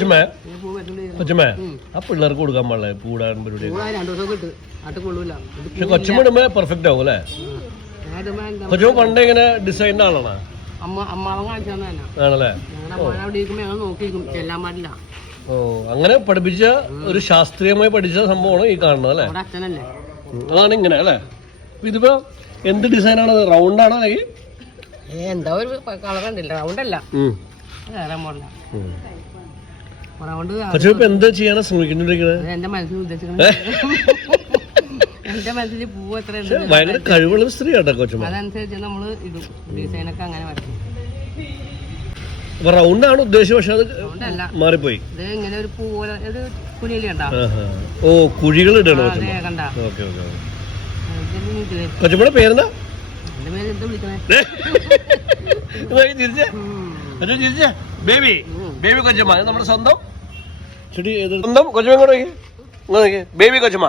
കൊച്ചുമേ കൊച്ചുമേ ആ പിള്ളേർക്ക് കൊടുക്കാൻ പാടില്ലേ പൂടാൻ പരിപാടി പക്ഷെ കൊച്ചുമിടുമ്പോ പെർഫെക്റ്റ് ആവും അല്ലേ കൊച്ചുമ പണ്ട് ഇങ്ങനെ ഡിസൈൻ്റെ ആളാണോ ആണല്ലേ ഓ അങ്ങനെ പഠിപ്പിച്ച ഒരു ശാസ്ത്രീയമായി പഠിച്ച സംഭവമാണ് ഈ കാണുന്നത് അല്ലേ അതാണ് ഇങ്ങനെ അല്ലേ ഇതിപ്പോ എന്ത് ഡിസൈനാണ് റൗണ്ട് ആണോ അല്ലെങ്കിൽ എന്താ ഒരു കളർ കണ്ടില്ല റൗണ്ട് അല്ല കൊച്ചുമിപ്പോ എന്താ ചെയ്യാനാ ശ്രമിക്കുന്നുണ്ടിരിക്കുന്നത് എന്റെ മനസ്സിൽ ഉദ്ദേശിക്കുന്നത് എന്റെ മനസ്സിൽ പൂവ് എത്ര ഭയങ്കര കഴിവുള്ള സ്ത്രീ കേട്ടോ കൊച്ചുമ അതനുസരിച്ച് നമ്മള് ഇടും ഡിസൈനൊക്കെ അങ്ങനെ വരയ്ക്കും അപ്പൊ റൗണ്ട് ആണ് ഉദ്ദേശിച്ചത് പക്ഷെ അത് മാറിപ്പോയി ഇത് ഇങ്ങനെ ഒരു പൂവ് ഇത് കുനിയില് കണ്ടാ ഓ കുഴികൾ ഇടണോ കണ്ടാ ഓക്കെ ഓക്കെ കൊച്ചുമ്മയുടെ പേരെന്താ എന്റെ പേര് എന്താ വിളിക്കണേ ചിരിച്ചേ ബേബി ബേബി കൊച്ചുമ്മ ഇത് നമ്മുടെ സ്വന്തം ചെടി സ്വന്തം കൊച്ചുമ്മ ഇങ്ങോട്ട് ബേബി കൊച്ചുമ്മ